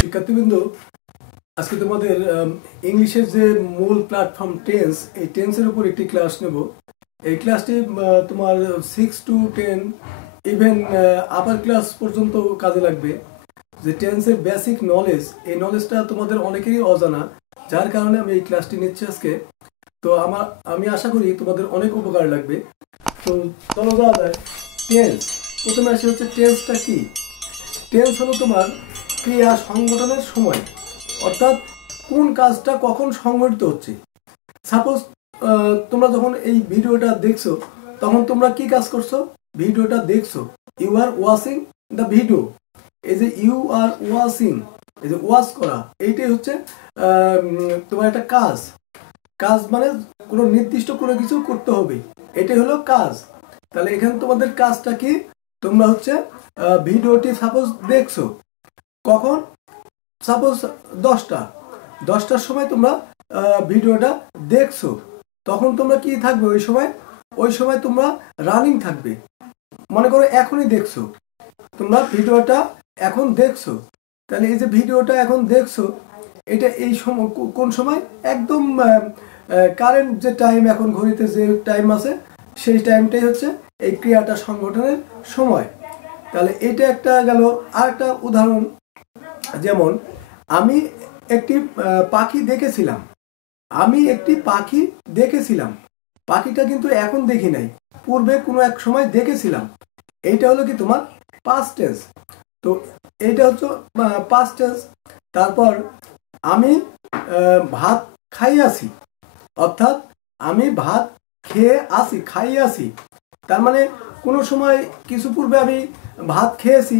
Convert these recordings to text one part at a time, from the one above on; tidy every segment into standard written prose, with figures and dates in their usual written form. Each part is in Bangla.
শিক্ষার্থীবৃন্দ, আজকে তোমাদের ইংলিশের যে মূল প্ল্যাটফর্ম টেন্স, এই টেন্সের উপর একটি ক্লাস নেব। এই ক্লাসটি তোমার 6 to 10 ইভেন আপার ক্লাস পর্যন্ত কাজে লাগবে। যে টেন্সের বেসিক নলেজ, এই নলেজটা তোমাদের অনেকেরই অজানা, যার কারণে আমি এই ক্লাসটি নিচ্ছি আজকে। তো আমি আশা করি তোমাদের অনেক উপকার লাগবে। তো চলো যাওয়া যায়। টেন্স, প্রথমে আসি হচ্ছে টেন্সটা কি। টেন্স হলো তোমার ক্রিয়া সংগঠনের সময়, অর্থাৎ কোন কাজটা কখন সংঘটিত হচ্ছে। সাপোজ তোমরা যখন এই ভিডিওটা দেখছো, তখন তোমরা কি কাজ করছো? ভিডিওটা দেখছো, you are watching the video. এই যে ইউ আর ওয়াচিং, এই যে ওয়াচ করা, এইটাই হচ্ছে তোমার একটা কাজ। কাজ মানে কোনো নির্দিষ্ট কোনো কিছু করতে হবে, এটাই হলো কাজ। তাহলে এখানে তোমাদের কাজটা কি? তোমরা হচ্ছে ভিডিওটি সাপোজ দেখছো, কখন? সাপোজ 10টার সময় তোমরা ভিডিওটা দেখছো, তখন তোমরা কি থাকবে? ওই সময় তোমরা রানিং থাকবে। মনে করো এখনই দেখছো, তোমরা ভিডিওটা এখন দেখছো, তাহলে এই যে ভিডিওটা এখন দেখছো, এটা এই সময় কোন সময়? একদম কারেন্ট যে টাইম, এখন ঘড়িতে যে টাইম আছে, সেই টাইমটাই হচ্ছে এই ক্রিয়াটা সংগঠনের সময়। তাহলে এটা একটা গেল। আর একটা উদাহরণ, যেমন আমি একটি পাখি দেখেছিলাম। পাখিটা কিন্তু এখন দেখি নাই, পূর্বে কোনো এক সময় দেখেছিলাম। এইটা হলো কি তোমার পাস্ট টেন্স। তো এইটা হচ্ছে পাস্ট টেন্স। তারপর আমি ভাত খাইয়াছি, অর্থাৎ আমি ভাত খাইয়াছি। তার মানে কোনো সময় কিছু পূর্বে আমি ভাত খেয়েছি,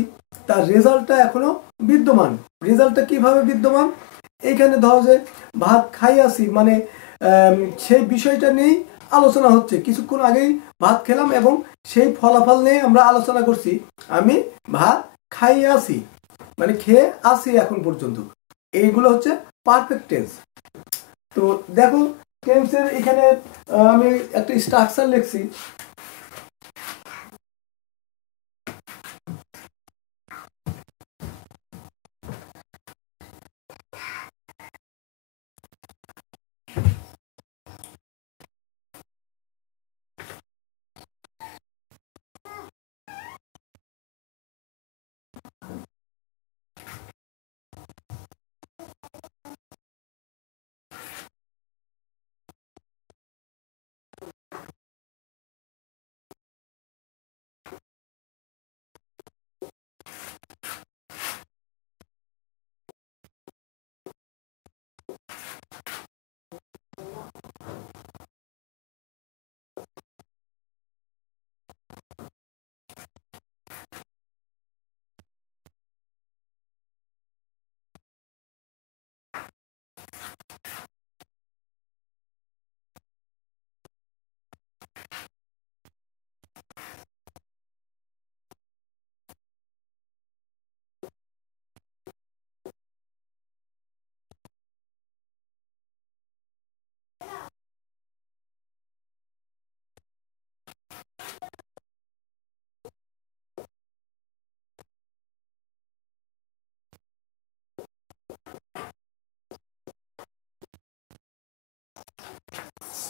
তার রেজাল্টটা এখনো বিদ্যমান। রেজাল্টটা কিভাবে বিদ্যমান? এইখানে ধরো যে ভাত খাইয়াছি, মানে সেই বিষয়টা নিয়েই আলোচনা হচ্ছে। কিছুক্ষণ আগেই ভাত খেলাম এবং সেই ফলাফল নিয়ে আমরা আলোচনা করছি। আমি ভাত খাইয়াছি, মানে খেয়ে আসি এখন পর্যন্ত। এইগুলো হচ্ছে পারফেক্ট টেন্স। তো দেখো, টেন্সের এখানে আমি একটা স্ট্রাকচার লিখছি।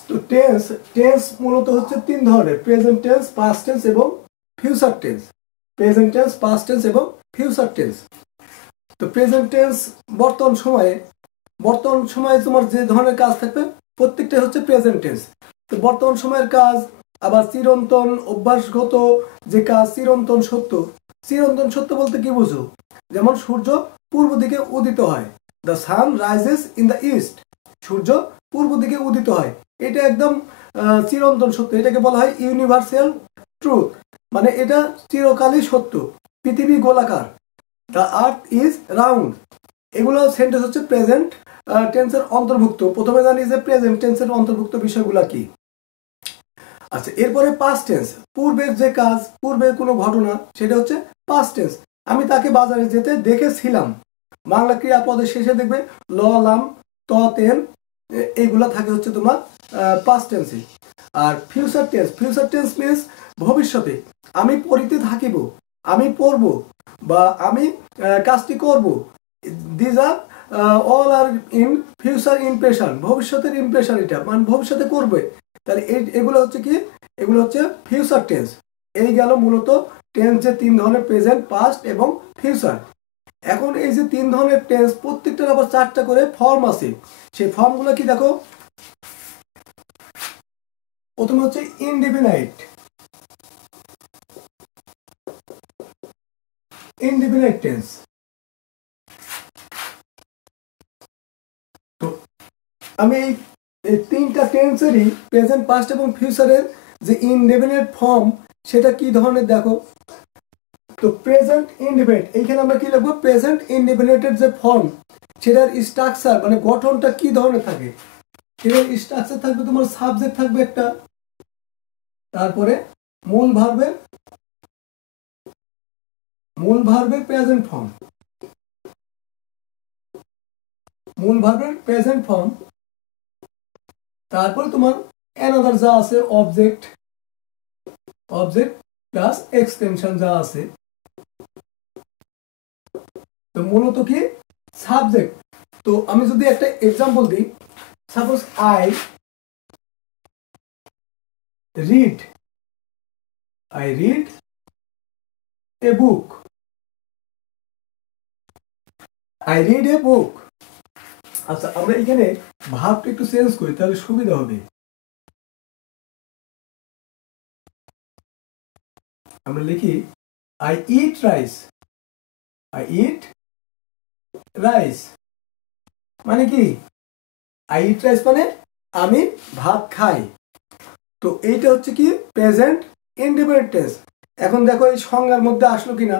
তো টেন্স মূলত হচ্ছে তিন ধরনের: প্রেজেন্ট টেন্স, পাস্ট টেন্স এবং future tense. Present tense, past tense এবং ফিউচার টেন্স। তো প্রেজেন্ট টেন্স বর্তমান সময়ে তোমার যে ধরনের কাজ থাকবে, প্রত্যেকটাই হচ্ছে প্রেজেন্ট টেন্স। তো বর্তমান সময়ের কাজ, আবার চিরন্তন অভ্যাসগত যে কাজ, চিরন্তন সত্য বলতে কি বুঝো? যেমন সূর্য পূর্ব দিকে উদিত হয়, the sun rises in the east. সূর্য পূর্ব দিকে উদিত হয়, এটা একদম চিরন্তন সত্য। এটাকে বলা হয় ইউনিভার্সাল ট্রুথ, মানে এটা চিরকালই সত্য। পৃথিবী গোলাকার, দ্য আর্থ ইজ রাউন্ড। এগুলো সেন্টেন্স হচ্ছে প্রেজেন্ট টেন্সের অন্তর্ভুক্ত। প্রথমে জানি যে প্রেজেন্ট টেন্সের অন্তর্ভুক্ত বিষয়গুলো কি। আচ্ছা, এরপরে পাস্ট টেন্স, পূর্বের যে কাজ, পূর্বের কোনো ঘটনা, সেটা হচ্ছে পাস্ট টেন্স। আমি তাকে বাজারে যেতে দেখেছিলাম। বাংলা ক্রিয়াপদের শেষে দেখবে ল, লাম, ত, তেন, এইগুলা থাকে হচ্ছে তোমার পাস্ট টেন্সে। আর ফিউচার টেন্স মিন্স ভবিষ্যতে, আমি পড়িতে থাকিব, আমি পড়ব বা আমি কাজটি করব। These are all are in future impression, ভবিষ্যতের ইমপ্রেশন, এটা মানে ভবিষ্যতে করবে। তাহলে এগুলো হচ্ছে কি, এগুলো হচ্ছে ফিউচার টেন্স। এই গেল মূলত টেন্স যে তিন ধরনের, প্রেজেন্ট, পাস্ট এবং ফিউচার। এখন এই যে তিন ধরনের টেন্স, প্রত্যেকটার আবার চারটা করে ফর্ম আছে। সেই ফর্মগুলো কি দেখো, প্রথমে হচ্ছে ইনডিফিনাইট, ইনডিফিনাইট টেন্স। তো আমি এই তিনটা টেন্সেরই প্রেজেন্ট, পাস্ট এবং ফিউচারের যে ইনডিফিনাইট ফর্ম সেটা কি ধরনের দেখো। তো প্রেজেন্ট ইনডিফিনাইট, এইখানে আমরা কি লিখবো, প্রেজেন্ট ইনডিফিনাইটের যে ফর্ম সেটার স্ট্রাকচার মানে গঠনটা কি ধরনের থাকে। এটার স্ট্রাকচার থাকবে তোমার সাবজেক্ট থাকবে একটা, তারপরে মূল ভার্বের প্রেজেন্ট ফর্ম, মূল ভার্বের প্রেজেন্ট ফর্ম, তারপরে তোমার অ্যানাদার যা আছে অবজেক্ট প্লাস এক্সটেনশন যা আছে। তো মূলত কি সাবজেক্ট। তো আমি যদি একটা এক্সাম্পল দিই, suppose I read a book, I read a book. আচ্ছা, আমরা এখানে ভাবটা একটু চেঞ্জ করি তাহলে সুবিধা হবে। আমরা লিখি আই ইট রাইস, মানে কি, আই ইট রাইস মানে আমি ভাত খাই। তো এইটা হচ্ছে কি প্রেজেন্ট ইনডিফিনিট টেন্স। এখন দেখো এই সংজ্ঞার মধ্যে আসলো কিনা।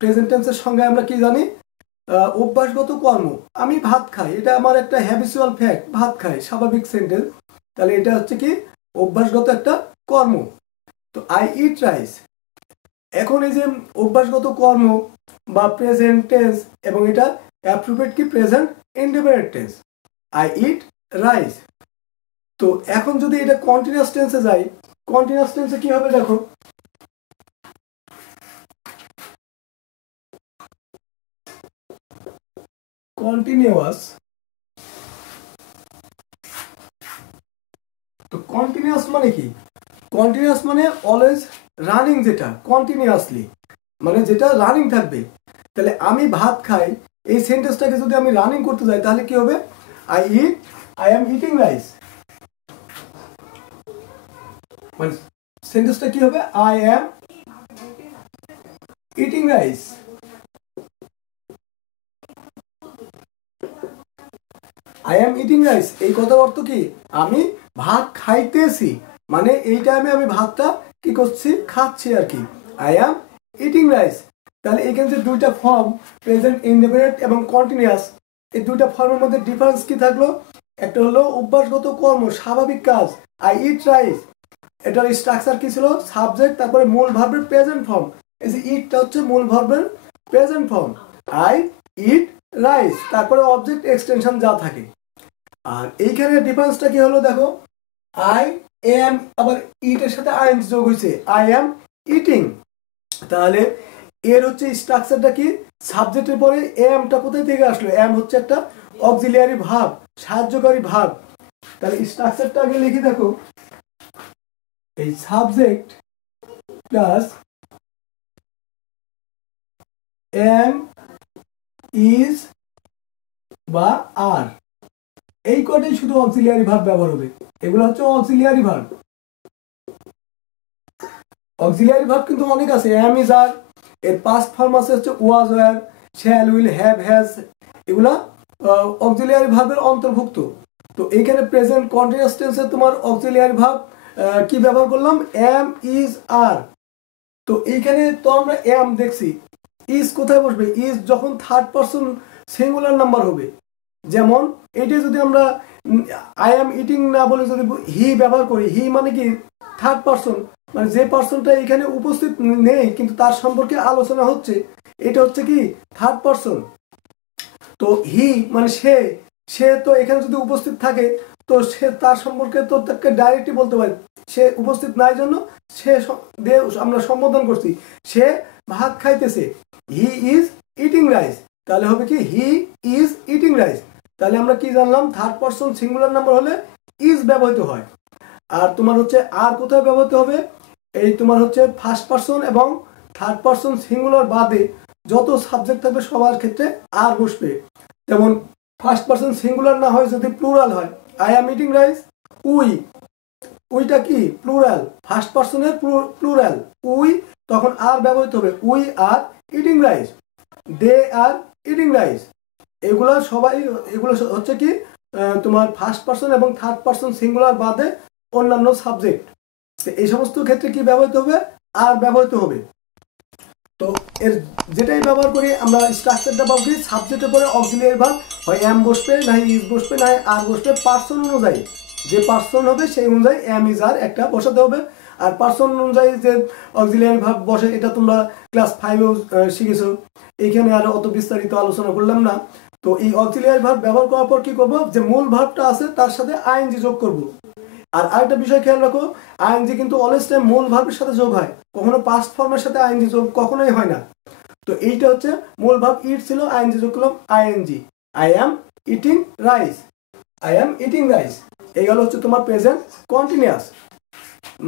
প্রেজেন্ট টেন্সের সংজ্ঞায় আমরা কি জানি, অভ্যাসগত কর্ম, আমি ভাত খাই, এটা আমার একটা হ্যাবিচুয়াল ফ্যাক্ট, ভাত খাই স্বাভাবিক সেন্টেন্স। তাহলে এটা হচ্ছে কি অভ্যাসগত একটা কর্ম। তো আই ইট রাইস, এখন এই যে অভ্যাসগত কর্ম বা প্রেজেন্ট টেন্স, এবং এটা অ্যাপ্রোপ্রিয়েট কি present indefinite tense, I eat rice. তো এখন যদি এটা কন্টিনিউয়াস টেন্সে যাই, কন্টিনিউয়াস টেন্সে কি হবে দেখো, কন্টিনিউয়াস। তো কন্টিনিউয়াস মানে কি, কন্টিনিউয়াস মানে অলওয়েজ রানিং, যেটা কন্টিনিউয়াসলি মানে যেটা রানিং থাকবে। তাহলে আমি ভাত খাই এই সেন্টেন্সটাকে যদি আমি রানিং করতে যাই তাহলে কি হবে, আই অ্যাম ইটিং রাইস, মানে সেন্টেন্সটা কি হবে, I am eating rice. I am eating rice, এই কথার অর্থ কি, আমি ভাত খাইতেছি, মানে এই টাইমে আমি ভাতটা কি করছি, খাচ্ছি আর কি, আই অ্যাম ইটিং রাইস। তাহলে এখানে যে দুইটা ফর্ম প্রেজেন্ট ইনডেফিনিট এবং কন্টিনিউয়াস, এই দুইটা ফর্মের মধ্যে ডিফারেন্স কি থাকলো, একটা হলো অভ্যাসগত কর্ম, স্বাভাবিক কাজ, আই ইট রাইস, এটার স্ট্রাকচার কি ছিল, সাবজেক্ট, তারপরে মূল ভার্বের প্রেজেন্ট ফর্ম, এই যে ইটটা হচ্ছে মূল ভার্বের present form, I eat rice, তারপরে অবজেক্ট এক্সটেনশন যা থাকে। আর এইখানে ডিফারেন্সটা কি হলো দেখো, আই এম, আবার ইটের সাথে আইএনজি যোগ হয়েছে, আই এম ইটিং। তাহলে এর হচ্ছে স্ট্রাকচারটা কি, সাবজেক্টের পরে এমটা কোথায় থেকে আসলো, এম হচ্ছে একটা অক্সিলিয়ারি ভার্ব, সাহায্যকারী ভার্ব। তাহলে স্ট্রাকচারটা আগে লিখে দেখো, এই সাবজেক্ট প্লাস এম, ইজ বা আর, এই কটাই শুধু অক্সিলিয়ারি ভার্ব ব্যবহার হবে। এগুলো হচ্ছে অক্সিলিয়ারি ভার্ব। অক্সিলিয়ারি ভার্ব কিন্তু অনেক আছে, এম, ইজ, আর, এর পাস্ট ফর্ম আছে হচ্ছে was, were, shall, will, have, has, এগুলা অক্সিলিয়ারি ভার্বের অন্তর্ভুক্ত। তো এইখানে প্রেজেন্ট কন্টিনিউয়াস টেন্সে তোমার অক্সিলিয়ারি ভার্ব কি ব্যবহার করলাম, এম, ইজ, আর। তো এইখানে তো আমরা এম দেখছি, ইজ কোথায় বসবে, ইজ যখন থার্ড পারসন সিঙ্গুলার নাম্বার হবে, যেমন এটা যদি আমরা আই এম ইটিং না বলে যদি হি ব্যবহার করি, হি মানে কি থার্ড পারসন, মানে যে পারসনটা এখানে উপস্থিত নেই কিন্তু তার সম্পর্কে আলোচনা হচ্ছে, এটা হচ্ছে কি থার্ড পারসন। তো হি মানে সে তো এখানে যদি উপস্থিত থাকে তো সে তার সম্পর্কে তো তাকে ডাইরেক্টলি বলতে পারে, সে উপস্থিত নাই জন্য সে দিয়ে আমরা সম্বোধন করছি, সে ভাত খাইতেছে, হি ইজ ইটিং রাইস। তাহলে হবে কি হি ইজ ইটিং রাইস। তাহলে আমরা কি জানলাম, থার্ড পারসন সিঙ্গুলার নাম্বার হলে ইজ ব্যবহৃত হয়। আর তোমার হচ্ছে আর কোথায় ব্যবহৃত হবে, এই তোমার হচ্ছে ফার্স্ট পারসন এবং থার্ড পারসন সিঙ্গুলার বাদে যত সাবজেক্ট থাকবে সবার ক্ষেত্রে আর বসবে। যেমন ফার্স্ট পারসন সিঙ্গুলার না হয় যদি প্লুরাল হয়, I am eating rice, we, উইটা কি প্লুরাল, ফার্স্ট পারসনের প্লুরাল উই, তখন আর ব্যবহৃত হবে, we are eating rice, they are eating rice. এগুলো সবাই এগুলো হচ্ছে কি তোমার ফার্স্ট পারসন এবং থার্ড পারসন সিঙ্গুলার বাদে অন্যান্য সাবজেক্ট, এই সমস্ত ক্ষেত্রে কি ব্যবহৃত হবে, আর ব্যবহৃত হবে। তো এর যেটাই ব্যবহার করি আমরা স্ট্রাকচারটা পাবো কি, সাবজেক্টের পরে অক্সিলিয়ারি ভার্ব হয় এম বসবে, না ইজ বসবে, না আর বসবে, পার্সন অনুযায়ী যে পার্সন হবে সেই অনুযায়ী এম ইজ আর একটা বসাতে হবে। আর পার্সন অনুযায়ী যে অক্সিলিয়ারি ভার্ব বসে এটা তোমরা ক্লাস 5-এও শিখেছো, এইখানে আর অত বিস্তারিত আলোচনা করলাম না। তো এই অক্সিলিয়ারি ভার্ব ব্যবহার করার পর কি করব, যে মূল ভার্বটা আছে তার সাথে আইএনজি যোগ করব। আর আরেকটা বিষয় খেয়াল রাখো, আইএনজি কিন্তু অলওয়েজ টাইম মূল ভার্বের সাথে যোগ হয়, কখনো পাস্ট ফর্মের সাথে আইএনজি যোগ কখনোই হয় না। তো এইটা হচ্ছে মূল ভার্ব ইট ছিল, আইএনজি যোগ করলাম ING, I am eating rice, I am eating rice. এই গেল হচ্ছে তোমার প্রেজেন্ট কন্টিনিউয়াস,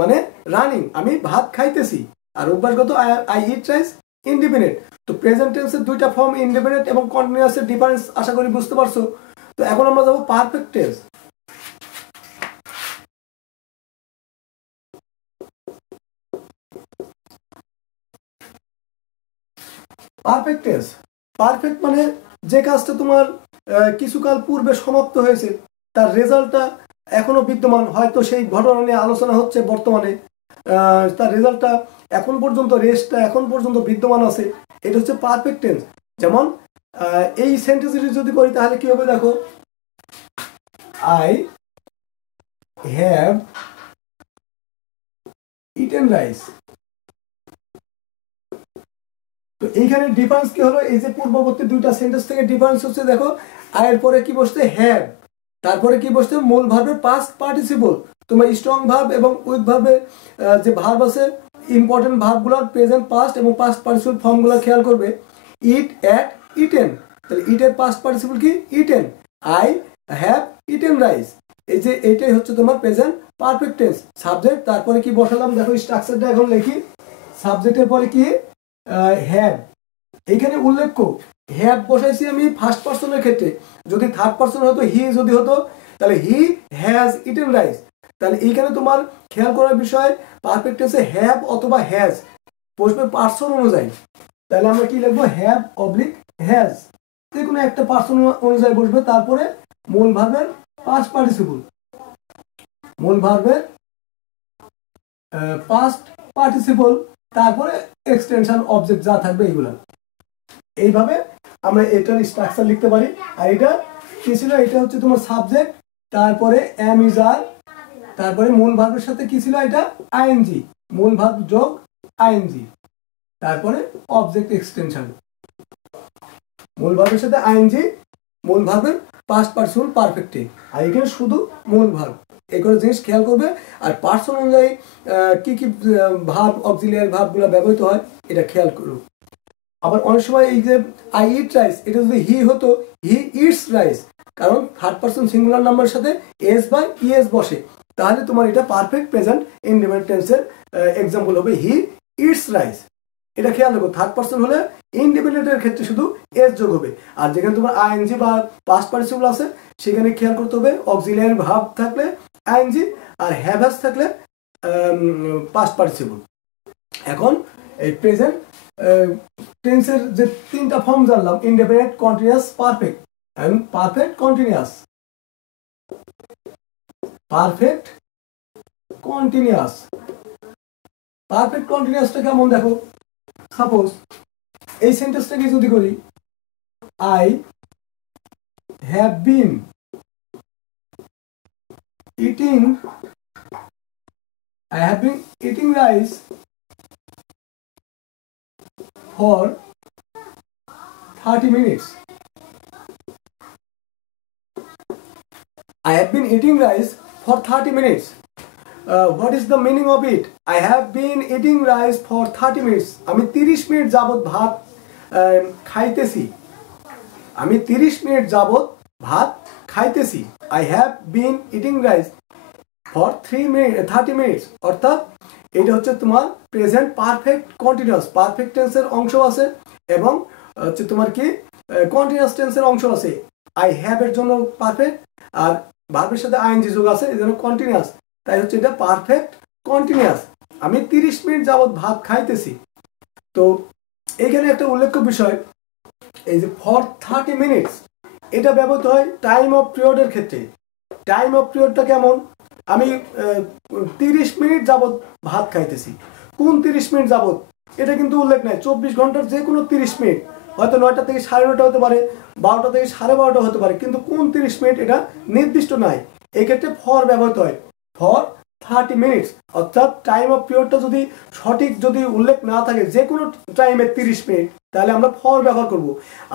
মানে রানিং, আমি ভাত খাইতেছি। আর অভ্যাসগত আই ইট রাইস ইনডিফিনিট। তো প্রেজেন্ট টেন্সের দুইটা ফর্ম ইনডিফিনিট এবং কন্টিনিউয়াসের ডিফারেন্স আশা করি বুঝতে পারছো। তো এখন আমরা যাবো perfect tense. Perfect tense, perfect মানে যে কাজটা তোমার কিছুকাল পূর্বে সমাপ্ত হয়েছে, তার রেজাল্টটা এখনো বিদ্যমান, হয়তো সেই ঘটনা নিয়ে আলোচনা হচ্ছে বর্তমানে, তার রেজাল্টটা এখন পর্যন্ত, রেস্টটা এখন পর্যন্ত বিদ্যমান আছে, এটা হচ্ছে পারফেক্ট টেন্স। যেমন এই সেন্টেন্সটি যদি করি তাহলে কি হবে দেখো, আই হ্যাভ ইটেন রাইস। তো এইখানে ডিফারেন্স কি হলো, এই যে পূর্ববর্তী দুইটা সেন্টেন্স থেকে ডিফারেন্স হচ্ছে দেখো, আয়ের পরে কি বসতে হ্যাভ, তারপরে কি বসতে মূল ভার্বের পাস্ট পার্টিসিপল। তোমার স্ট্রং ভার্ব এবং উইক ভার্বের যে ভার্ব আছে, ইম্পর্টেন্ট ভার্বগুলোর প্রেজেন্ট পাস্ট এবং পাস্ট পার্টিসিপল ফর্মগুলো খেয়াল করবে। ইট, অ্যাট, ইটেন, তাহলে ইটের পাস্ট পার্টিসিপল কি eaten, I have eaten rice. এই যে এইটাই হচ্ছে তোমার প্রেজেন্ট পারফেক্ট টেন্স। সাবজেক্ট, তারপরে কি বসালাম দেখো, স্ট্রাকচারটা এখন লিখি। সাবজেক্টের পরে কি হ্যাভ, এইখানে উল্লেখ্য হ্যাভ বসাইছি আমি ফার্স্ট পার্সনের ক্ষেত্রে, যদি থার্ড পার্সন হতো, হি যদি হতো তাহলে হি হ্যাজ ইটেন রাইস। তাহলে এইখানে তোমার খেয়াল করার বিষয়, পারফেক্ট টেন্সে হ্যাভ অথবা হ্যাজ বসবে পার্সন অনুযায়ী। তাহলে আমরা কি লিখবো, হ্যাভ অবলিক হ্যাজ, যে কোনো একটা পার্সন অনুযায়ী বসবে। তারপরে মূল ভার্বের পাস্ট পার্টিসিপল, মূল ভার্বের পাস্ট পার্টিসিপল, তারপরে এক্সটেনশন অবজেক্ট যা থাকবে এইগুলা। এইভাবে আমরা এটার স্ট্রাকচার লিখতে পারি। আর এটা কি ছিল, এটা হচ্ছে তোমার সাবজেক্ট, তারপরে এম ইজ আর, তারপরে মূল ভার্বের সাথে কি ছিল, এটা আইএনজি, মূল ভার্ব যোগ আইএনজি, তারপরে অবজেক্ট এক্সটেনশন, মূল ভার্বের সাথে আইএনজি, মূল ভার্বের পাস্ট পার্সন পারফেক্টে। আর এখানে শুধু মূল ভার্ব, এগুলো জিনিস খেয়াল করবে। আর পার্সন অনুযায়ী কি কি ভার্ব, অক্সিলিয়ারি ভার্বগুলো ব্যবহৃত হয় এটা খেয়াল করো। আবার অনেক সময় এই যে আই ইট রাইস, এটা যদি হি হতো, হি ইটস রাইস, কারণ থার্ড পার্সন সিঙ্গুলার নাম্বারের সাথে এস বা ইএস বসে, তাহলে তোমার এটা পারফেক্ট প্রেজেন্ট ইনডিফিনিট টেন্সের এক্সাম্পল হবে হি ইটস রাইস। এটা খেয়াল রাখো, থার্ড পার্সন হলে ইনডিফিনিটের ক্ষেত্রে শুধু এস যোগ হবে। আর যেখানে তোমার আইএনজি বা পাস্ট পার্টিসিপল আছে সেখানে খেয়াল করতে হবে অক্সিলিয়ারি ভার্ব থাকলে আইএনজি, আর হ্যাভ থাকলে পাস্ট পার্টিসিপল। এখন এই প্রেজেন্ট টেন্সের যে তিনটা ফর্ম জানলাম, indefinite, continuous, perfect and perfect continuous. Perfect continuous, perfect কন্টিনিউয়াসটা কেমন দেখো, সাপোজ এই সেন্টেন্সটাকে যদি করি, I have been eating, I have been eating rice for 30 minutes. I have been eating rice for 30 minutes. What is the meaning of it? I have been eating rice for 30 minutes. আমি 30 মিনিট যাবত ভাত খাইতেছি। আমি 30 মিনিট যাবত ভাত খাইতেছি। I have been eating rice for 30 minutes. অর্থাৎ এটা হচ্ছে তোমার প্রেজেন্ট পারফেক্ট কন্টিনিউয়াস, পারফেক্ট টেন্সের অংশ আছে এবং হচ্ছে তোমার কি কন্টিনিউয়াস টেন্সের অংশ আছে। আই হ্যাভ এর জন্য পারফেক্ট, আর ভার্বের সাথে আইএনজি যোগ আছে, এই জন্য কন্টিনিউয়াস। তাই হচ্ছে এটা পারফেক্ট কন্টিনিউয়াস। আমি 30 মিনিট যাবত ভাত খাইতেছি। তো এইখানে একটা উল্লেখ্য বিষয়, এই যে ফর 30 মিনিটস এটা ব্যবহৃত হয় টাইম অফ পিরিয়ডের ক্ষেত্রে। টাইম অফ পিরিয়ডটা কেমন? আমি 30 মিনিট যাবত ভাত খাইতেছি। কোন 30 মিনিট যাবত এটা কিন্তু উল্লেখ নাই। 24 ঘন্টার যে কোনো 30 মিনিট, হয়তো 9টা থেকে 9:30 হতে পারে, 12টা থেকে 12:30 হতে পারে, কিন্তু কোন 30 মিনিট এটা নির্দিষ্ট নাই। এক্ষেত্রে ফর ব্যবহৃত হয়, ফর 30 মিনিটস। অর্থাৎ টাইম অফ পিরিয়ডটা যদি সঠিক যদি উল্লেখ না থাকে, যে কোনো টাইমে 30 মিনিট, তাহলে আমরা ফর ব্যবহার করব।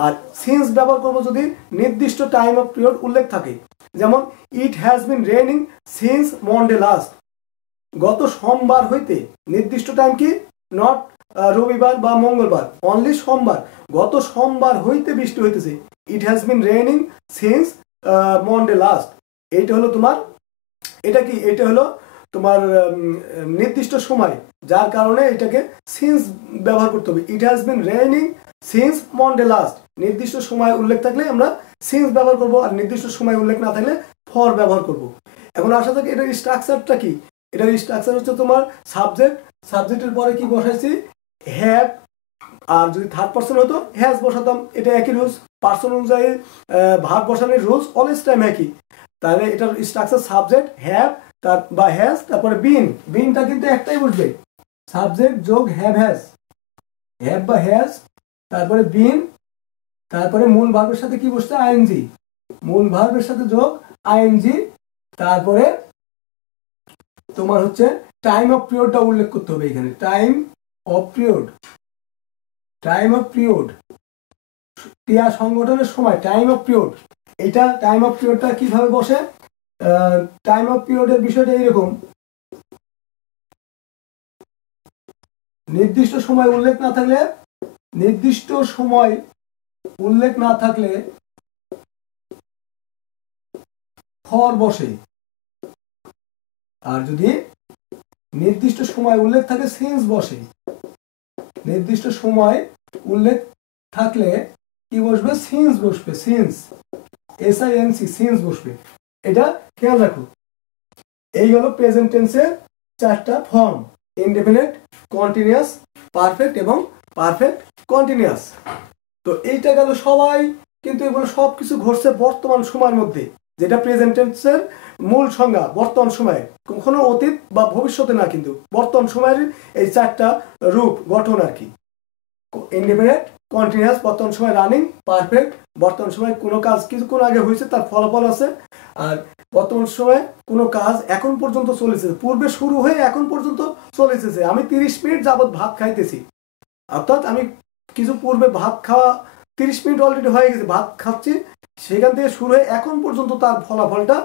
আর সিন্স ব্যবহার করব যদি নির্দিষ্ট টাইম অফ পিরিয়ড উল্লেখ থাকে। যেমন it has been raining since Monday last. গত সোমবার হইতে, নির্দিষ্ট টাইম কি, নট রবিবার বা মঙ্গলবার, অনলি সোমবার, গত সোমবার হইতে বৃষ্টি হইতেছে। It has been raining since Monday last. এইটা হলো তোমার, এটা কি, এটা হলো তোমার নির্দিষ্ট সময়, যার কারণে এটাকে সিন্স ব্যবহার করতে হবে। It has been raining since Monday last. নির্দিষ্ট সময় উল্লেখ থাকলে আমরা সিন্স ব্যবহার করব, আর নির্দিষ্ট সময় উল্লেখ না থাকলে ফর ব্যবহার করব। এখন আসা থাকে এটার স্ট্রাকচারটা কি? এটার স্ট্রাকচার হচ্ছে তোমার সাবজেক্ট, সাবজেক্টের পরে কি বসাইছি, হ্যাভ, আর যদি থার্ড পারসন হতো হ্যাজ বসাতাম। এটা একই রুলস, পারসন অনুযায়ী ভার্ব বসানোর রুলস অলওয়েজ টাইম একই। তাহলে এটার স্ট্রাকচার সাবজেক্ট, হ্যাভ বা হ্যাজ, তারপরে বিন। বিনটা কিন্তু একটাই বসবে, সাবজেক্ট যোগ হ্যাভ বা হ্যাজ, তারপরে বিন, তারপরে মূল ভার্বের সাথে কি বসছে, আইএনজি। মূল ভার্বের সাথে যোগ আইএনজি, তারপরে তোমার হচ্ছে টাইম অফ পিরিয়ডটা উল্লেখ করতে হবে এখানে। Time of period, time of period, ক্রিয়া সংগঠনের সময়, টাইম অফ পিরিয়ড। এটা টাইম অফ পিরিয়ডটা কিভাবে বসে? টাইম অফ পিরিয়ডের বিষয়টা এইরকম, নির্দিষ্ট সময় উল্লেখ না থাকলে, নির্দিষ্ট সময় উল্লেখ না থাকলে ফর বসে, আর যদি নির্দিষ্ট সময় উল্লেখ থাকে সিন্স বসে। নির্দিষ্ট সময় উল্লেখ থাকলে কি বসবে, সিন্স বসবে, সিন্স, এসআইএনসি, সিন্স বসবে। এটা খেয়াল রাখো। এই হলো প্রেজেন্ট টেন্সের 4টা ফর্ম, ইনডেফিনিট, কন্টিনিউয়াস, পারফেক্ট এবং পারফেক্ট কন্টিনিউয়াস। তো এইটা গেল সবাই, কিন্তু এগুলো সবকিছু ঘটছে বর্তমান সময়ের মধ্যে, যেটা প্রেজেন্ট টেন্সের মূল সংজ্ঞা। বর্তমান সময়ে, কখনো অতীত বা ভবিষ্যতে না, কিন্তু বর্তমান সময়ের এই 4টা রূপ গঠন আর কি। ইনডেফিনিট, কন্টিনিউয়াস বর্তমান সময়, রানিং, পারফেক্ট বর্তমান সময় কোনো কাজ কিছুক্ষণ আগে হয়েছে তার ফলাফল আছে, আর বর্তমান সময়ে কোনো কাজ এখন পর্যন্ত চলেছে, পূর্বে শুরু হয়ে এখন পর্যন্ত চলেছে। আমি 30 মিনিট যাবত ভাত খাইতেছি, অর্থাৎ আমি কিছু পূর্বে ভাত খাওয়া 30 মিনিট অলরেডি হয়ে গেছে, ভাত খাচ্ছি, সেখান থেকে শুরু হয়ে এখন পর্যন্ত তার ফলাফলটা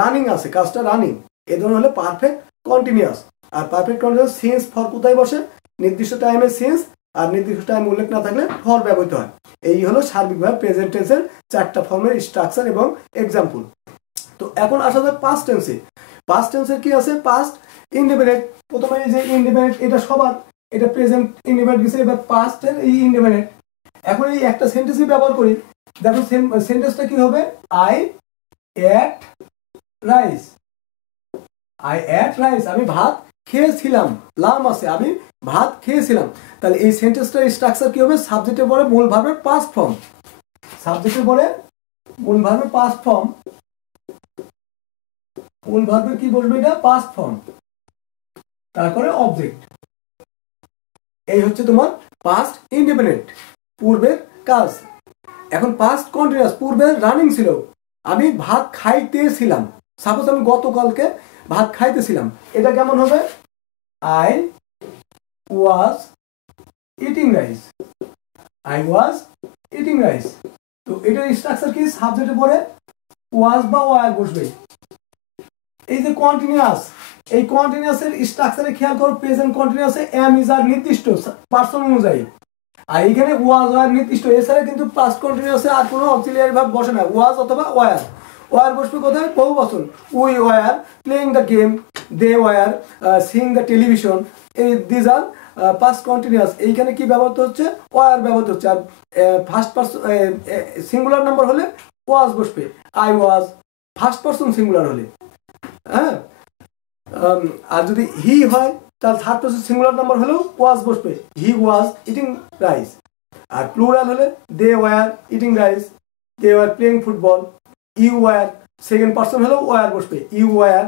রানিং আছে, কাজটা রানিং। এ ধরনের হলে পারফেক্ট কন্টিনিউয়াস। আর পারফেক্ট কন্টিনিউয়াস সিন্স ফর কোথায় বসে, নির্দিষ্ট টাইমে সিন্স, আর নির্দিষ্ট টাইম উল্লেখ না থাকলে ফর ব্যবহৃত হয়। এই হলো সার্বিকভাবে প্রেজেন্ট টেন্সের 4টা ফর্মের স্ট্রাকচার এবং এক্সাম্পল। তো এখন আসা যাক পাস্ট টেন্সে। পাস্ট টেন্সের কি আছে, পাস্ট ইনডেফিনিট। প্রথমে এই যে ইনডেফিনিট, এটা সবার, এটা প্রেজেন্ট ইনডেফিনিট গেছে, এবার পাস্টের এই ইনডেফিনিট। এখন এই একটা সেন্টেন্সই ব্যবহার করি, দেখো সেন্টেন্সটা কি হবে, I ate rice. I ate rice, আমি ভাত খেয়েছিলাম, লাম আছে, আমি ভাত খেয়েছিলাম। তাহলে এই সেন্টেন্সটার স্ট্রাকচার কি হবে, সাবজেক্টের পরে মূল ভার্বের পাস্ট ফর্ম, সাবজেক্টের পরে মূল ভার্বের পাস্ট ফর্ম, মূল ভার্বের কি বলবে, এটা পাস্ট ফর্ম, তারপরে অবজেক্ট। এই হচ্ছে তোমার পাস্ট ইনডেফিনিট, পূর্বের কাজ। এখন পাস্ট কন্টিনিউয়াস, পূর্বে রানিং ছিল, আমি ভাত খাইতেছিলাম। সাপোজ আমি গতকালকে ভাত খাইতেছিলাম, এটা কেমন হবে, I was eating rice. I was eating rice. তো এটার স্ট্রাকচার কি, সাবজেক্টের পরে ওয়াজ বা ওয়ার বসবে। এই যে কন্টিনিউয়াস, এই কন্টিনিউয়াসের স্ট্রাকচারে খেয়াল করো, প্রেজেন্ট কন্টিনিউয়াসে এম ইজ আর নির্দিষ্ট পার্সন অনুযায়ী, আর এখানে ওয়াজ ওয়ার নির্দিষ্ট। এছাড়া কিন্তু পাস্ট কন্টিনিউয়াসে আর কোনো অক্সিলিয়ারি ভার্ব বসে না, ওয়াজ অথবা ওয়ার। ওয়ার বসবে কোথায়? বহু বচন। We were playing the game, they were seeing the television, এই দিজ আর পাস্ট কন্টিনিউয়াস। এইখানে কি ব্যবহৃত হচ্ছে? ওয়ার ব্যবহৃত হচ্ছে। আর ফার্স্ট পার্সন সিঙ্গুলার নাম্বার হলে ওয়াজ বসবে, I was. First person singular হলে, হ্যাঁ। আর যদি হি হয় তার থার্ড পার্সন সিঙ্গুলার নাম্বার হলেও ওয়াজ বসবে, হি ওয়াজ ইটিং রাইস। আর প্লুরাল হলে they were eating rice, they were playing football. You were second person হলেও ওয়ার বসবে, you were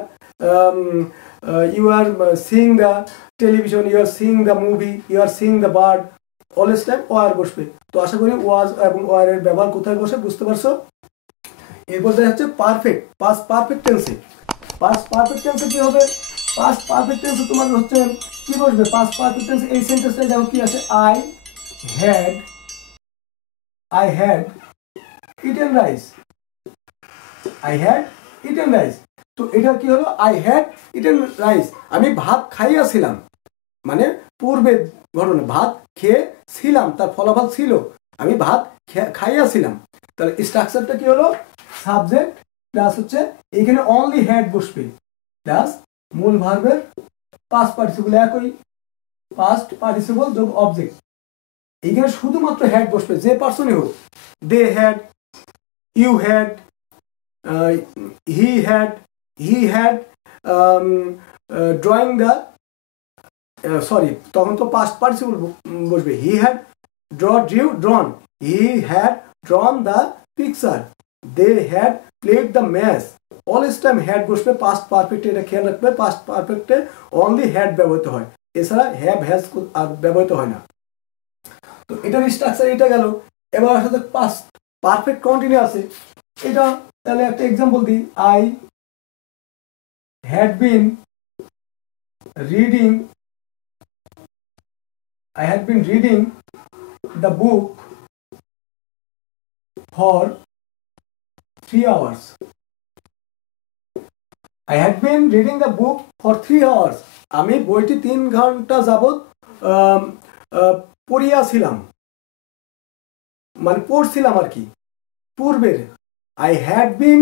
you are seeing the television, you are seeing the movie, you are seeing the bird, always time were বসবে। তো আশা করি ওয়াজ এবং ওয়ারের ব্যবহার কোথায় বসে বুঝতে পারছো। এরপর দেখা হচ্ছে পারফেক্ট, পাস্ট পারফেক্ট টেন্সে। পাস্ট পারফেক্ট টেন্সে কি হবে? পাস্ট পারফেক্ট টেন্সে তোমার হচ্ছে কি বসবে? পাস্ট পারফেক্ট টেন্সে এই সেন্টেন্সটা দেখো কি আছে, I had eaten rice, I had eaten rice. তো এটা কি হলো? আই হ্যাড ইটেন রাইস, আমি ভাত খাইয়াছিলাম, মানে পূর্বের ঘটনা, ভাত খেয়েছিলাম, তার ফলাফল ছিল আমি ভাত খাইয়াছিলাম। তাহলে স্ট্রাকচারটা কি হলো? সাবজেক্ট প্লাস হচ্ছে এখানে অনলি হ্যাড বসবে, প্লাস মূল ভার্বের পাস্ট পার্টিসিপল, একই পাস্ট পার্টিসিপল যোগ অবজেক্ট। এখানে শুধুমাত্র হ্যাড বসবে, যে পার্সনই হোক। They had, you had, he had drawing the, sorry তখন তো পাস্ট পার্টিসিপল বসবে, he had drawn, he had drawn the picture, they had played the match. Always time had বসবে পাস্ট পারফেক্টে, এটা খেয়াল রাখবে। পাস্ট পারফেক্টে অনলি হ্যাড ব্যবহৃত হয়, এছাড়া হ্যাভ হ্যাজ আর ব্যবহৃত হয় না। তো এটার স্ট্রাকচার এটা গেল। এবার আসলে পাস্ট পারফেক্ট কন্টিনিউ আছে, এটা তাহলে একটা এক্সাম্পল দিই। I had been reading the book for 3 hours. I had been reading the book for 3 hours. আমি বইটি 3 ঘন্টা যাবত পড়িয়াছিলাম, মানে পড়ছিলাম আর কি। পূর্বের আই হ্যাড বিন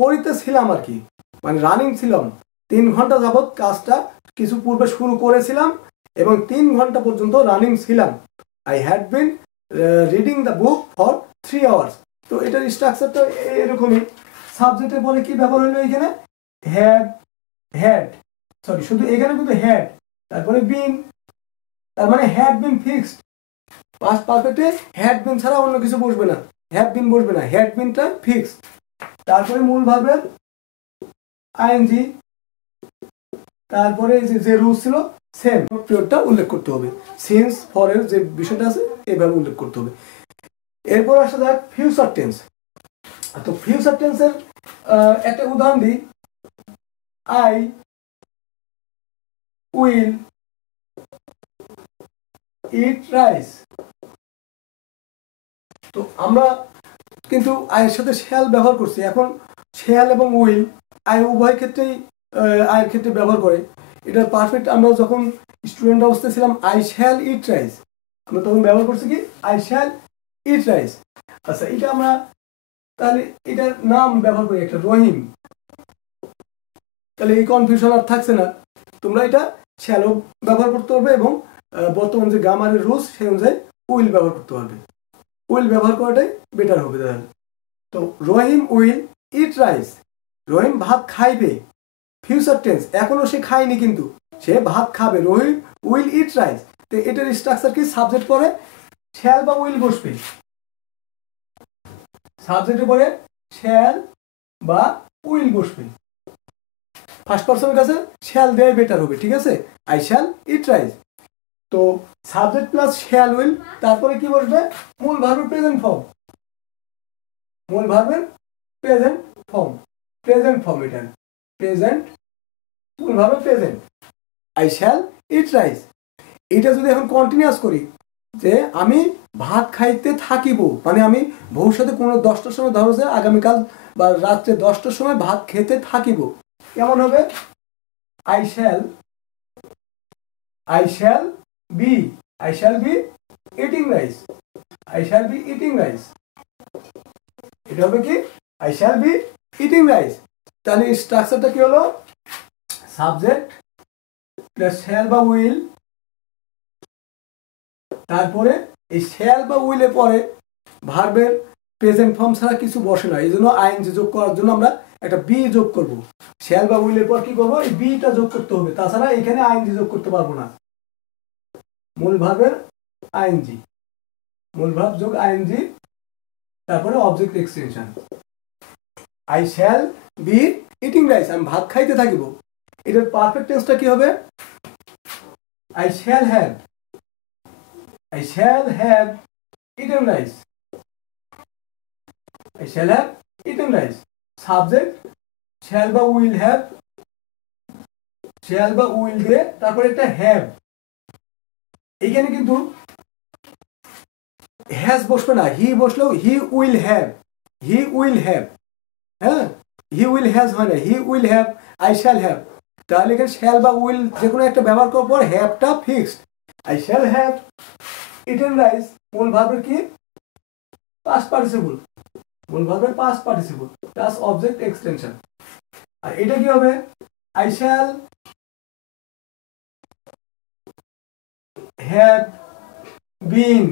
পড়িতেছিলাম আর কি, মানে রানিং ছিলাম। 3 ঘন্টা যাবত কাজটা কিছু পূর্বে শুরু করেছিলাম এবং 3 ঘন্টা পর্যন্ত রানিং ছিলাম। I had been reading the book for 3 hours. তো এটার স্ট্রাকচারটা এরকমই। সাবজেক্টের পরে কি ব্যবহার হলো? এখানে হ্যাড সরি শুধু এখানে কিন্তু হ্যাড, তারপরে বিন, তার মানে হ্যাড বিন ফিক্সড। পাস্ট পারফেক্টে হ্যাড বিন ছাড়া অন্য কিছু বসবে না, হ্যাভ বিন বসবে না, হ্যাড বিনটা ফিক্সড। তারপরে মূল ভার্বের আইএনজি, তারপরে যে রুলস ছিল সেম পিরিয়ডটা উল্লেখ করতে হবে। সিন্স ফরের যে বিষয়টা আছে এইভাবে উল্লেখ করতে হবে। এরপর আসা যাক ফিউচার টেন্স। তো ফিউচার টেন্সের একটা উদাহরণ দিই। I will eat rice. তো আমরা কিন্তু আয়ের সাথে শ্যাল ব্যবহার করছি। এখন শ্যাল এবং উইল আই উভয় ক্ষেত্রেই আয়ের ক্ষেত্রে ব্যবহার করে। এটা পারফেক্ট আমরা যখন স্টুডেন্ট অবস্থায় ছিলাম, আই শ্যাল ইট রাইস, আমরা তখন ব্যবহার করছি কি আই শ্যাল ইট রাইস। আচ্ছা, এটা আমরা তাহলে এটার নাম ব্যবহার করি একটা রহিম, তাহলে এই কনফিউশন আর থাকছে না। তোমরা এটা শ্যালো ব্যবহার করতে পারবে এবং বর্তমান যে গ্রামারের রুলস সেই অনুযায়ী উইল ব্যবহার করতে পারবে। উইল ব্যবহার করাটাই বেটার হবে তাহলে। তো রহিম উইল ইট রাইস, রহিম ভাত খাইবে। ফিউচার টেন্স, এখনো সে খায়নি কিন্তু সে ভাত খাবে। রহিম উইল ইট রাইস। তো এটার স্ট্রাকচার কি? সাবজেক্ট পরে শ্যাল বা উইল বসবে, সাবজেক্টের পরে শ্যাল বা উইল বসবে। ফার্স্ট পারসনের কাছে শ্যাল দেওয়াই বেটার হবে, ঠিক আছে? I shall eat rice. তো সাবজেক্ট প্লাস শ্যাল উইল, তারপরে কি বসবে? মূল ভার্বের প্রেজেন্ট ফর্ম, মূল ভার্বের প্রেজেন্ট ফর্ম, প্রেজেন্ট ফর্ম। এটা প্রেজেন্ট, মূল ভার্বের present. I shall eat rice. এটা যদি এখন কন্টিনিউয়াস করি যে আমি ভাত খাইতে থাকিব, মানে আমি ভবিষ্যতে কোনো 10টার সময়, ধরো যে আগামীকাল বা রাত্রে 10টার সময় ভাত খেতে থাকিব, কেমন হবে? I shall be eating rice. I shall be eating rice. এটা হবে কি? I shall be eating rice. তাহলে স্ট্রাকচারটা কি হলো? সাবজেক্ট প্লাস শ্যাল বা উইল, তারপরে এই শ্যাল বা উইলের পরে ভার্বের প্রেজেন্ট ফর্ম ছাড়া কিছু বসে না, এই জন্য আইএনজি যোগ করার জন্য আমরা একটা বি যোগ করব। শ্যাল বা উইলের পর কি করবো? এই বিটা যোগ করতে হবে, তাছাড়া এখানে আইএনজি যোগ করতে পারবো না। মূল ভার্বের আইএনজি, মূল ভার্ব যোগ আইএনজি, তারপরে object extension. I shall be eating rice, আমি ভাত খাইতে থাকিব। এটার পারফেক্ট টেন্সটা কি হবে? I shall have eaten rice. I shall have eaten rice. Subject shall বা will have, shall বা will দিয়ে তারপর একটা have। এখানে কিন্তু has বসবে না, হি বসলেও he will have, হ্যাঁ, he will has হয় না, he will have, I shall have। তাহলে এখানে শ্যাল বা উইল যে কোনো একটা ব্যবহার করার পর হ্যাভটা fixed. I shall have eaten rice, মূল ভার্বের কি? পাস্ট পার্টিসিপল, মূল ভার্বের past participle plus object extension. আর এটা কি হবে? আই শ্যাল হ্যাভ বিন,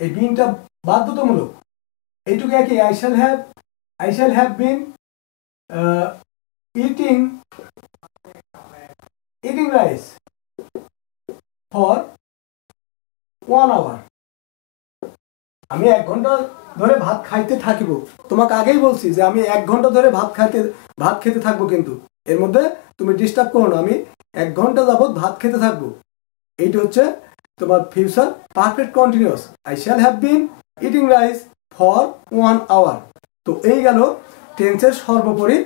এই বিনটা বাধ্যতামূলক, এইটুকু একই। I shall have been eating rice for 1 hour. আমি 1 ঘন্টা ধরে ভাত খাইতে থাকিব। তোমাকে আগেই বলছি যে আমি 1 ঘন্টা ধরে ভাত খেতে থাকবো, কিন্তু এর মধ্যে তুমি ডিস্টার্ব করো না, আমি 1 ঘন্টা যাবত ভাত খেতে থাকবো। এইটা হচ্ছে তোমার future perfect continuous. I shall have been eating rice for 1 hour। তো এই গেল টেন্সের সর্বোপরি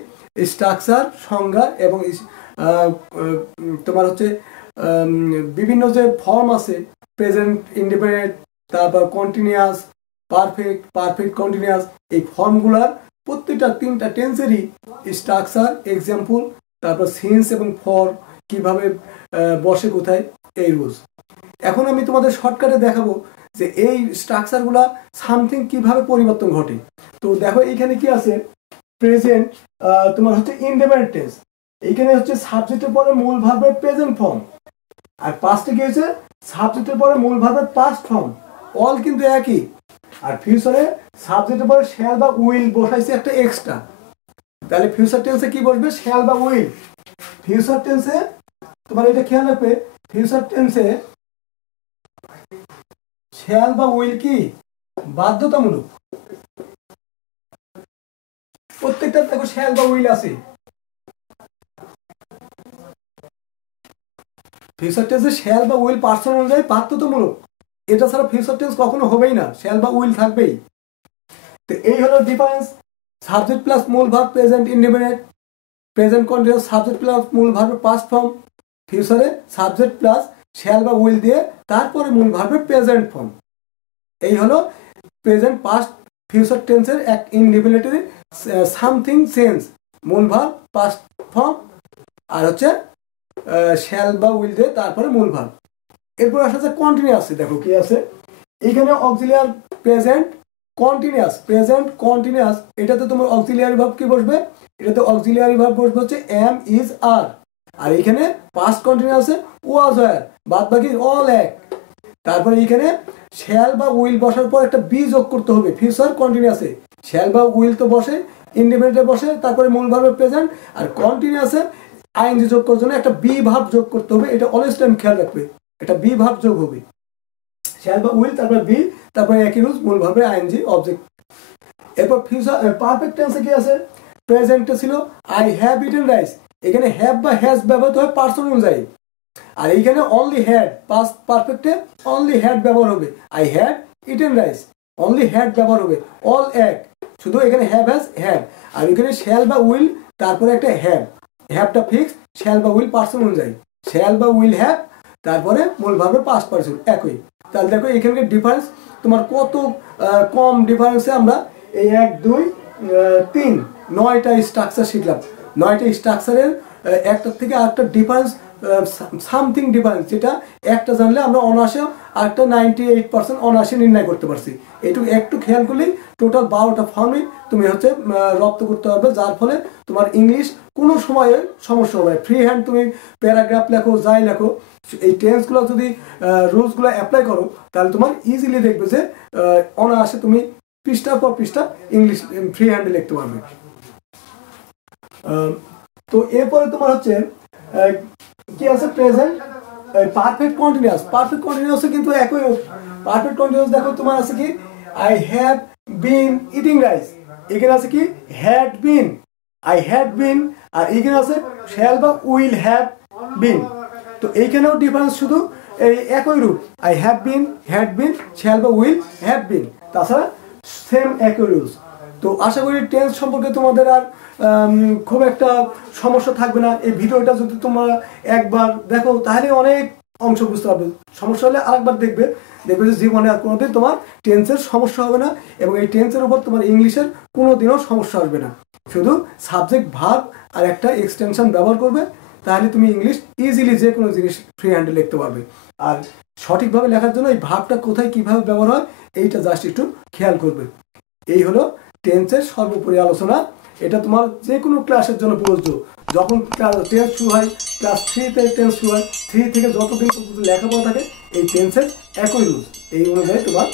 স্ট্রাকচার, সংজ্ঞা এবং তোমার হচ্ছে বিভিন্ন যে ফর্ম আছে, প্রেজেন্ট ইনডিফিনিট, তারপর কন্টিনিউয়াস, পারফেক্ট কন্টিনিউয়াস, এই ফর্মগুলার প্রত্যেকটা 3টা টেন্সেরই স্ট্রাকচার, এক্সাম্পল, তারপর সিন্স এবং ফর কিভাবে বসে কোথায়, এই রুলস। এখন আমি তোমাদের শর্টকাটে দেখাবো যে এই স্ট্রাকচারগুলা সামথিং কিভাবে পরিবর্তন ঘটে। তো দেখো এইখানে কি আছে? প্রেজেন্ট তোমার হচ্ছে ইনডেফিনিট টেন্স, এইখানে হচ্ছে সাবজেক্টের পরে মূল ভার্বের প্রেজেন্ট ফর্ম, আর পাস্টে কি হয়েছে? সাবজেক্টের পরে মূল ভার্বের পাস্ট ফর্ম, অল কিন্তু একই। আর ফিউচারে সাবজেক্টের পরে শ্যাল বা উইল বসাইছে একটা এক্সট্রা। তাহলে ফিউচার টেন্সে কি বসবে? শ্যাল বা উইল। ফিউচার টেন্সে তোমার এটা খেয়াল রাখবে, ফিউচার টেন্সে শ্যাল বা উইল কি বাধ্যতামূলক। প্রত্যেকটা দেখো শ্যাল বা উইল আছে। ফিউচার টেন্সে শ্যাল বা উইল পার্সন অনুযায়ী বাধ্যতামূলক, এটা ছাড়া ফিউচার টেন্স কখনো হবেই না, শ্যাল বা উইল থাকবেই। তো এই হলো ডিফারেন্স। সাবজেক্ট প্লাস মূল verb present indefinite, present continuous subject plus মূল ভার্বের পাস্ট ফর্ম, ফিউচারে সাবজেক্ট প্লাস শ্যাল বা উইল দিয়ে তারপরে মূল ভার্বের প্রেজেন্ট ফর্ম। এই হলো প্রেজেন্ট, পাস্ট, ফিউচার টেন্সের এক ইনডিফিনিটলি সামথিং সেন্স, মূল ভার্ব, পাস্ট ফর্ম, আর হচ্ছে শ্যাল বা উইল দিয়ে তারপরে মূল ভার্ব। এরপর আসা যায় কন্টিনিউয়াস। দেখো কি আছে এখানে? অক্সিলিয়ার প্রেজেন্ট কন্টিনিউয়াস, এটাতে তোমার অক্সিলিয়ারি ভার্ব কি বসবে? এটাতে অক্সিলিয়ারি ভার্ব বসবে হচ্ছে এম, ইজ, আর। আর এখানে পাস্ট কন্টিনিউয়াসে ওয়াজ, ওয়্যার, বাদ বাকি অল এক। তারপরে এখানে শ্যাল বা উইল বসার পর একটা বি যোগ করতে হবে। ফিউচার কন্টিনিউয়াসে শ্যাল বা উইল তো বসে, ইনডিফিনিটে বসে, তারপরে মূল ভার্বের প্রেজেন্ট, আর কন্টিনিউয়াসে আইএনজি যোগ করার জন্য একটা বি ভার্ব যোগ করতে হবে। এটা অলওয়েজ টাইম খেয়াল রাখবে, এটা বি ভার্ব যোগ হবে। শ্যাল বা উইল, তারপর বি, তারপরে একই রুলস, মূল ভার্বে আইএনজি, অবজেক্ট। এরপর ফিউচার পারফেক্ট টেন্সে কি আছে? প্রেজেন্টে ছিল আই হ্যাভ ইটেন রাইস, এখানে হ্যাভ বা হ্যাজ ব্যবহৃত হয় পার্সন অনুযায়ী। আর এইখানে অনলি হ্যাড, পাস্ট পারফেক্টে অনলি হ্যাড ব্যবহার হবে। I had eaten rice, only had ব্যবহার হবে, অল এক, শুধু এখানে হ্যাভ, হ্যাজ, হ্যাড। আর এখানে শ্যাল বা উইল, তারপরে একটা হ্যাভটা ফিক্স, শ্যাল বা উইল পার্সন অনুযায়ী, শ্যাল বা উইল হ্যাভ, তারপরে মূল ভার্বের পাস্ট পার্টিসিপল একই। তাহলে দেখো এখানকার ডিফারেন্স তোমার কত কম ডিফারেন্সে আমরা এই 1, 2, 3, 9টা স্ট্রাকচার শিখলাম। 9টা স্ট্রাকচারের একটা থেকে আরেকটা ডিফারেন্স, সামথিং ডিফারেন্স, যেটা একটা জানলে আমরা অনায়াসে আরেকটা 98% অনায়াসে নির্ণয় করতে পারছি। এটুকু একটু খেয়াল করলেই টোটাল 12টা ফর্মে তুমি হচ্ছে রপ্ত করতে পারবে, যার ফলে তোমার ইংলিশ কোনো সময়ে সমস্যা হবে। ফ্রি হ্যান্ড তুমি প্যারাগ্রাফ লেখো, যাই লেখো, এই টেন্সগুলো যদি রুলসগুলো অ্যাপ্লাই করো তাহলে তোমার ইজিলি দেখবে যে অনায়াসে তুমি পৃষ্ঠার পর পৃষ্ঠা ইংলিশ ফ্রি হ্যান্ডে লিখতে পারবে। তো এরপরে তোমার হচ্ছে কি আছে, present perfect continuous. Perfect continuous কিন্তু একই। পারফেক্ট কন্টিনিউয়াস দেখো তোমার আছে কি, I have been eating rice, এখানে আছে কি had been, I had been, আর এখানে আছে শ্যাল বা উইল হ্যাভ বিন। তো এইখানেও ডিফারেন্স শুধু এই একই রূপ, I have bin, had been, shall বা উইল হ্যাভ বিন, তাছাড়া সেম একই রুলস। তো আশা করি টেন্স সম্পর্কে তোমাদের আর খুব একটা সমস্যা থাকবে না। এই ভিডিওটা যদি তোমরা একবার দেখো তাহলে অনেক অংশ বুঝতে পারবে। সমস্যা হলে আরেকবার দেখবে, দেখবে যে জীবনে আর কোনোদিন তোমার টেন্সের সমস্যা হবে না, এবং এই টেন্সের উপর তোমার ইংলিশের কোনোদিনও সমস্যা আসবে না। শুধু সাবজেক্ট, ভার্ব আর একটা এক্সটেনশন ব্যবহার করবে, তাহলে তুমি ইংলিশ ইজিলি যে কোনো জিনিস ফ্রি হ্যান্ডে লিখতে পারবে। আর সঠিকভাবে লেখার জন্য এই ভার্বটা কোথায় কিভাবে ব্যবহার হয় এইটা জাস্ট একটু খেয়াল করবে। এই হলো টেন্সের সর্বোপরি আলোচনা। এটা তোমার যে কোনো ক্লাসের জন্য প্রযোজ্য। যখন টেন্স শুরু হয়, ক্লাস 3-তে টেন্স শুরু হয়, 3 থেকে যতদিন পর্যন্ত লেখাপড়া থাকে এই টেন্সের একই রুলস। এই অনুযায়ী তোমার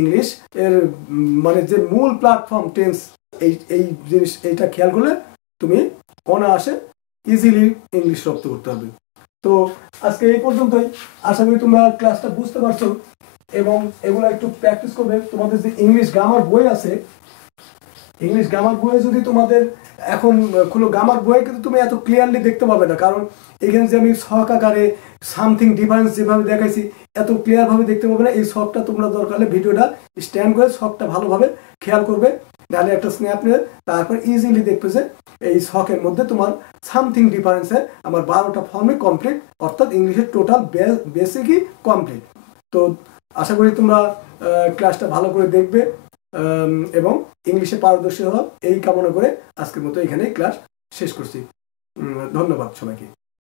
ইংলিশ এর মানে যে মূল প্ল্যাটফর্ম টেন্স, এই জিনিস এইটা খেয়াল করলে তুমি অনায়াসে ইজিলি ইংলিশ রপ্ত করতে পারবে। তো আজকে এই পর্যন্তই। আশা করি তোমরা ক্লাসটা বুঝতে পারছো এবং এগুলো একটু প্র্যাকটিস করবে। তোমাদের যে ইংলিশ গ্রামার বই আছে, ইংলিশ গ্রামার বইয়ে যদি তোমাদের এখন কোনো গ্রামার বইয়ে কিন্তু তুমি এত ক্লিয়ারলি দেখতে পাবে না, কারণ এখানে যে আমি ছক আকারে সামথিং ডিফারেন্স যেভাবে দেখাইছি এত ক্লিয়ারভাবে দেখতে পাবে না। এই ছকটা তোমরা দরকার হলে ভিডিওটা স্ট্যান্ড করে ছকটা ভালোভাবে খেয়াল করবে, নাহলে একটা স্ন্যাপ নিয়ে তারপর ইজিলি দেখবে যে এই ছকের মধ্যে তোমার সামথিং ডিফারেন্সে আমার 12টা ফর্মে কমপ্লিট, অর্থাৎ ইংলিশের টোটাল বেসিকই কমপ্লিট। তো আশা করি তোমরা ক্লাসটা ভালো করে দেখবে এবং ইংলিশে পারদর্শী হও, এই কামনা করে আজকের মতো এখানে ক্লাস শেষ করছি। ধন্যবাদ সবাইকে।